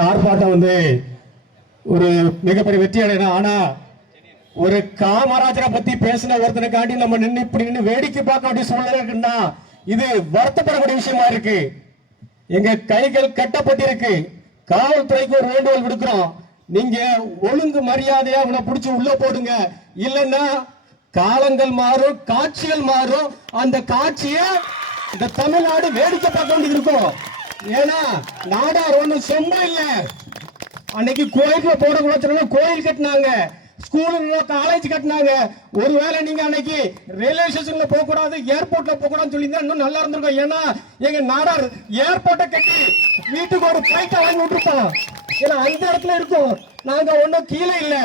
ஆர்ப்பாட்டம் ஒரு மிகப்பெரிய வெற்றி அடையணும். ஆனா ஒரு காமராஜரை பத்தி பேசின ஒருத்தனுக்காண்டி நம்ம நின்று இப்படி நின்று வேடிக்கை பார்க்க வேண்டிய சூழ்நிலை இருக்குன்னா இது வருத்தப்படக்கூடிய விஷயமா இருக்கு. எங்க கைகள் கட்டப்பட்டிருக்கு. காவல்துறைக்கு ஒரு வேண்டுகோள் விடுக்கிறோம். நீங்க ஒழுங்கு மரியாதையா அவனை பிடிச்சி உள்ள போடுங்க. இல்லைன்னா காலங்கள் மாறும், காட்சிகள் மாறும். அந்த காட்சியை இந்த தமிழ்நாடு வேடிக்கை பார்க்க வேண்டியது இருக்கும். ஏன்னா நாடார் ஒண்ணும் சொந்த இல்ல. அன்னைக்கு கோயிலுக்கு போட கோயில் கட்டினாங்க, ஸ்கூல் காலேஜ் கட்டினாங்க. ஒருவேளை நீங்க அன்னைக்கு ரயில்வே ஸ்டேஷன்ல போக கூடாது, ஏர்போர்ட்ல போக கூடாதுன்னு சொல்லி இன்னும் நல்லா இருந்திருக்கும். ஏன்னா எங்க நாடார் ஏர்போர்ட்டை கட்டி வீட்டுக்கு ஒரு பிளைட்டை வாங்கி விட்டுருப்போம். ஏன்னா அந்த இடத்துல இருக்கும், நாங்க ஒன்னும் கீழே இல்ல.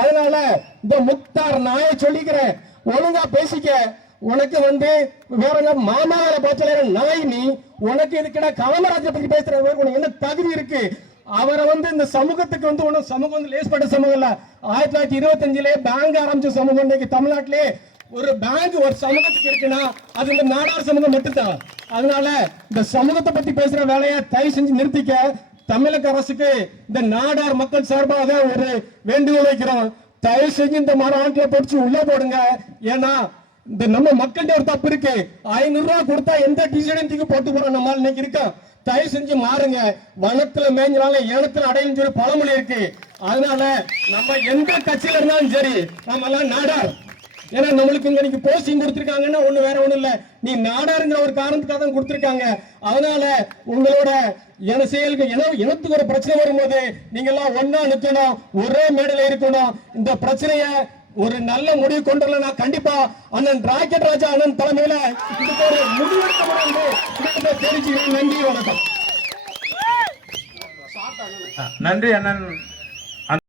அதனால இந்த முக்தார் நாயை சொல்லிக்கிறேன், ஒழுங்கா பேசிக்க. உனக்கு வேற மாமாவில பச்சல நாய் நீ. உனக்கு இதுக்கிட காமராஜரை பத்தி பேசுற உனக்கு என்ன தகுதி இருக்கு? அவரை இந்த சமூகத்துக்கு சமூகம் லேஸ்பட்ட சமூகம் இல்ல. 1925 பேங்க் ஆரம்பிச்ச சமூகம் இன்னைக்கு தமிழ்நாட்டிலே ஒரு பேங்க் ஒரு சமூகத்துக்கு இருக்குன்னா அது இந்த நாடார் சமூகம் மட்டும்தான். அதனால இந்த சமூகத்தை பத்தி பேசுற வேலையை தயவு செஞ்சு நிறுத்திக்க. தமிழக அரசுக்கு இந்த நாடார் மக்கள் சார்பாக ஒரு வேண்டுகோள் வைக்கிறோம். தயவு செஞ்சு இந்த மாநாட்டில் படிச்சு உள்ள போடுங்க. ஏன்னா இந்த நம்ம மக்கள்கிட்ட ஒரு தப்பு இருக்கு. 500 ரூபாய் கொடுத்தா எந்த டிசைனுக்கு போட்டு போறோம் நம்ம இன்னைக்கு இருக்கோம். தயவு செஞ்சு மாறுங்க. வனத்துல மேய்ஞ்சாலும் ஏனத்துல அடையும் சொல்லி பழமொழி இருக்கு. அதனால நம்ம எந்த கட்சியில இருந்தாலும் சரி, நம்ம எல்லாம் நாடார். ஏன்னா நம்மளுக்கு இன்னைக்கு போஸ்டிங் கொடுத்திருக்காங்கன்னா ஒண்ணு வேற ஒண்ணு இல்ல, நீ நாடாருங்கிற ஒரு காரணத்துக்காக தான் கொடுத்திருக்காங்க. அதனால உங்களோட செயலுக்கு இனத்துக்கு ஒரு பிரச்சனை வரும்போது நீங்க எல்லாம் ஒன்னா நிக்கணும், ஒரே மேடையில இருக்கணும். இந்த பிரச்சனைய ஒரு நல்ல முடிவு கொண்டு வரல கண்டிப்பா அண்ணன் ராக்கெட் ராஜா அண்ணன் தலைமையில இதுக்கு ஒரு முடிவெடுக்க தெரிஞ்சு. நன்றி, வணக்கம். நன்றி அண்ணன்.